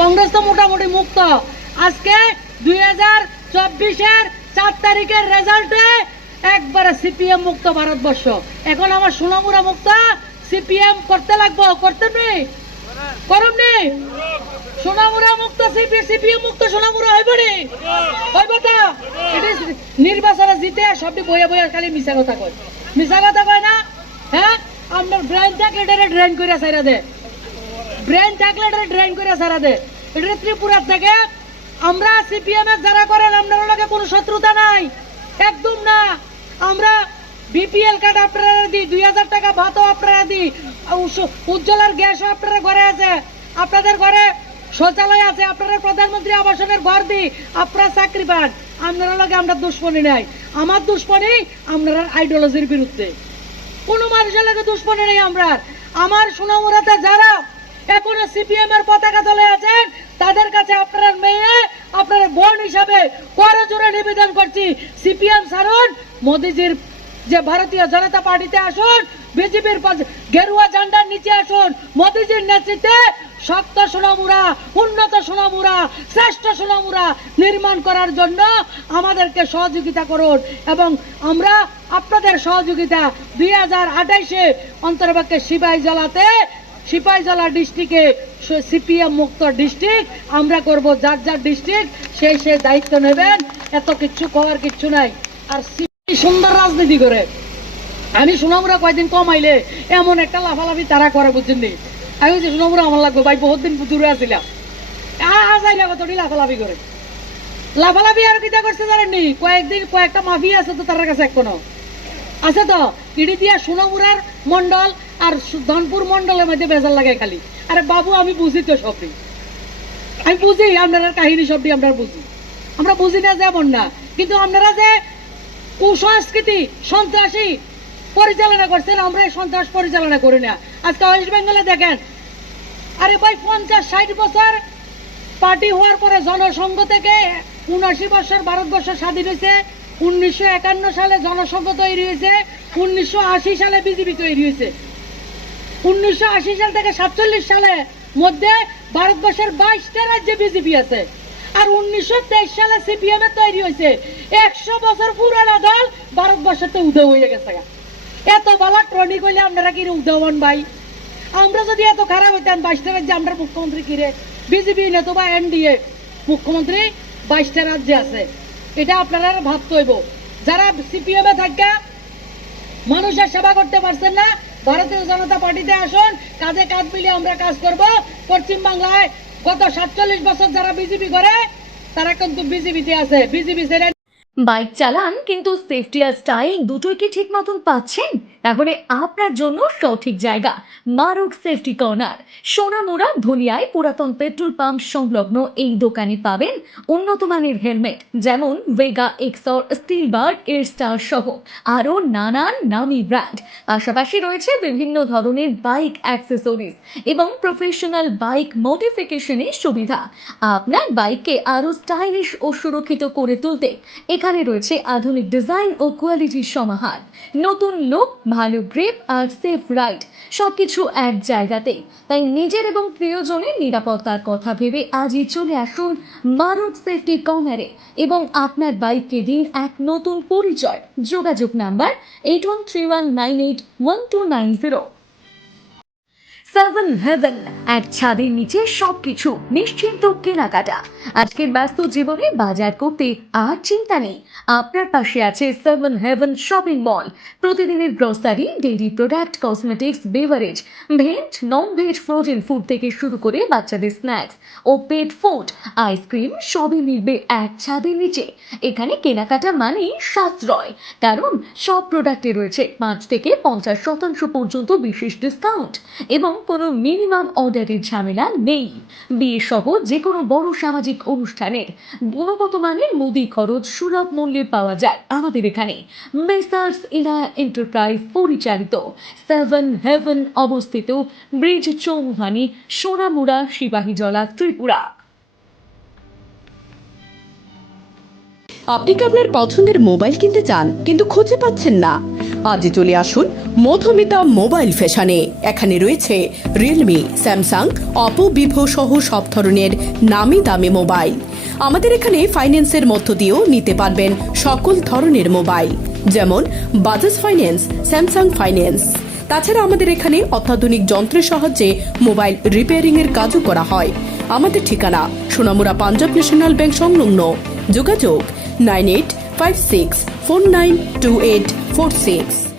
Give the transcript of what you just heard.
কংগ্রেস তো মোটামুটি মুক্ত। আজকে 2024-এর 4 তারিখের রেজাল্টে একবারে সিপিএম মুক্ত ভারতবর্ষ। এখন আমার সোনামুড়া মুক্ত, সিপিএম করতে লাগবো, করতে নেই করুন নেই। সোনামুড়া মুক্ত, সিপিএম মুক্ত সোনামুড়া হইবনি হইব তো। নির্বাচনে জিতে সবটি বইয়া বইয়া খালি মিশা কথা কয়, মিশা কথা কয় না। হ্যাঁ, আপনার ব্রেন থাকলে এটা ড্রেন করে সাইরা দে, ব্রেন থাকলে এটা ড্রেন করে সারা দে। এটা ত্রিপুরা থেকে আমরা সিপিএম এর যারা করেন আপনার লগে কোনো শত্রুতা নাই, একদম না। আমরা বিপিএল কার্ড আপনারা দিই, 2000 টাকা ভাতও আপনারা দিই, উজ্জ্বলার গ্যাসও আপনারা ঘরে আছে, আপনাদের ঘরে শৌচালয় আছে, আপনারা প্রধানমন্ত্রী আবাসনের ঘর দিই, আপনারা চাকরি পান। আপনারা লগে আমরা দুশ্মনী নাই। আমার দুশ্মনী আপনার আইডিওলজির বিরুদ্ধে, কোনো মানুষের লগে দুশ্মনী নেই আমরা। আমার সোনামুড়াতে যারা এখনো সিপিএম এর পতাকা তলে আছেন তাদের কাছে আপনার মেয়ে, আপনার বোন হিসাবে করজোড়ে নিবেদন করছি, সিপিএম ছাড়ুন, মোদিজির যে ভারতীয় জনতা পার্টিতে আসুন, বিজেপির গেরুয়া ঝান্ডার নিচে আসুন। মোদিজির নেতৃত্বে শক্ত সোনামুড়া, উন্নত সোনামুড়া, শ্রেষ্ঠ সোনামুড়া নির্মাণ করার জন্য আমাদেরকে সহযোগিতা করুন। এবং আমরা আপনাদের সহযোগিতা 2028-এ অন্তর্ভুক্ত সিপাহীজলা ডিস্ট্রিক্টে সিপিএম মুক্ত ডিস্ট্রিক্ট আমরা করব। যার যার ডিস্ট্রিক্ট সেই সেই দায়িত্ব নেবেন, এত কিচ্ছু করার কিচ্ছু নাই। আর সুন্দর রাজনীতি করে আমি সোনামুড়া কয়েকদিন কম আইলে এমন একটা লাফালাফি তারা করে, বুঝছেন নি। আমি বলছি সোনামুড়া আমার লাগবে ভাই, বহুত দিন দূরে আসছিলাম, আইলা কতটি লাফালাফি করে। লাফালাফি আর কিটা করছে জানেননি, কয়েকটা মাফিয়া আছে তো তার কাছে এখনো আছে তো। ইডি দিয়া সোনামুড়ার মন্ডল আর ধনপুর মন্ডলের মধ্যে বেজার লাগে খালি। আরে বাবু আমি বুঝি তো সবই, আমি বুঝি আপনার কাহিনী সবই আমরা বুঝি। আমরা বুঝি না যেমন না, কিন্তু আপনারা যে কুসংস্কৃতি সন্ত্রাসী পরিচালনা করছেন, আমরা সন্ত্রাস পরিচালনা করি না। আজকে ওয়েস্ট বেঙ্গলে দেখেন, আরে ভাই 50-60 বছর পার্টি হওয়ার পরে জনসংঘ থেকে 79 বছর ভারতবর্ষ স্বাধীন হয়েছে, 1951 সালে জনসংঘ তৈরি হয়েছে, 1980 সালে বিজেপি তৈরি হয়েছে। 1980 সাল থেকে 47 সালের মধ্যে ভারতবর্ষের 22টা রাজ্যে বিজেপি আছে। আর 1923 সালে সিপিএম এর তৈরি হয়েছে। 100 বছর পুরানা দল ভারতবর্ষতে উদয় হয়ে গেছে। এত বালা ট্রনি করলে আপনারা কি উদয়ন ভাই? আমরা যদি এত খারাপ হইতাম 22টা রাজ্যে আমরা মুখ্যমন্ত্রী কিরে, বিজেপি নতুবা এনডিএ মুখ্যমন্ত্রী 22টা রাজ্যে আছে। এটা আপনারা ভাবতে হইব। যারা সিপিএম এ থাকা মানুষের সেবা করতে পারছেন না, ভারতীয় জনতা পার্টিতে আসুন, কাজে কাজ মিলিয়ে আমরা কাজ করব। পশ্চিম বাংলায় গত 47 বছর যারা বিজেপি করে তারা কিন্তু বিজেপিতে আছে, বিজেপি ছেড়ে। বাইক চালান কিন্তু সেফটি আর স্টাইল দুটোই কি ঠিক মতন পাচ্ছেন? তাহলে আপনার জন্য সঠিক জায়গা মারুক সেফটি কর্নার। সোনামুড়া ধুলিয়ায় পুরাতন পেট্রোল পাম্প সংলগ্ন এই দোকানে পাবেন উন্নত মানের হেলমেট, যেমন ভেগা এক্সর, স্টিলবার্ড, এর স্টার সহ আরও নানান নামি ব্র্যান্ড। পাশাপাশি রয়েছে বিভিন্ন ধরনের বাইক অ্যাক্সেসরিজ এবং প্রফেশনাল বাইক মডিফিকেশনের সুবিধা। আপনার বাইককে আরও স্টাইলিশ ও সুরক্ষিত করে তুলতে এখানে রয়েছে আধুনিক ডিজাইন ও কোয়ালিটির সমাহার। নতুন লুক, ভালো গ্রিপ আর সেফ রাইড সবকিছু এক জায়গাতে। তাই নিজের এবং প্রিয়জনের নিরাপত্তার কথা ভেবে আজই চলে আসুন মারুক সেফটি কর্নারে এবং আপনার বাইককে দিন এক নতুন পরিচয়। যোগাযোগ নাম্বার 8131981290। 7 হেভেন, এক ছাদের নিচে সবকিছু নিশ্চিন্ত কেনাকাটা। আজকের ব্যস্ত জীবনে বাজার করতে আর চিন্তা নেই, আপনার পাশে আছে 7 হেভেন শপিং মল। প্রতিদিনের grocery, dairy product, cosmetics, beverage, veg, non veg, frozen food থেকে শুরু করে বাচ্চাদের স্ন্যাক্স ও পেট ফুড, আইসক্রিম সবই মিলবে এক ছাদের নিচে। এখানে কেনাকাটা মানেই সাশ্রয়, কারণ সব প্রোডাক্টে রয়েছে 5 থেকে 50% পর্যন্ত বিশেষ ডিসকাউন্ট এবং কোনো মিনিমাম অর্ডারের ঝামেলা নেই। বিয়ে সহ যে কোনো বড় সামাজিক অনুষ্ঠানের গুণগত মানের মুদি খরচ সুলভ মূল্যে পাওয়া যায় আমাদের এখানে। মেসার্স ইনায়া এন্টারপ্রাইজ পরিচালিত 7 হেভেন অবস্থিত ব্রিজ চৌমুহানি, সোনামুড়া, সিপাহীজলা, ত্রিপুরা। আপনি কি আপনার পছন্দের মোবাইল কিনতে চান কিন্তু খুঁজে পাচ্ছেন না? আজই চলে আসুন মধুমিতা মোবাইল ফ্যাশনে। এখানে রয়েছে রিয়েলমি, স্যামসাং, অপো, ভিভো সহ সব ধরনের নামি দামি মোবাইল। আমাদের এখানে ফাইন্যান্সের মধ্য দিয়েও নিতে পারবেন সকল ধরনের মোবাইল, যেমন বাজাজ ফাইন্যান্স, স্যামসাং ফাইন্যান্স। তাছাড়া আমাদের এখানে অত্যাধুনিক যন্ত্রের সাহায্যে মোবাইল রিপেয়ারিং এর কাজও করা হয়। আমাদের ঠিকানা সোনামুড়া পাঞ্জাব ন্যাশনাল ব্যাংক সংলগ্ন। যোগাযোগ 9856492846।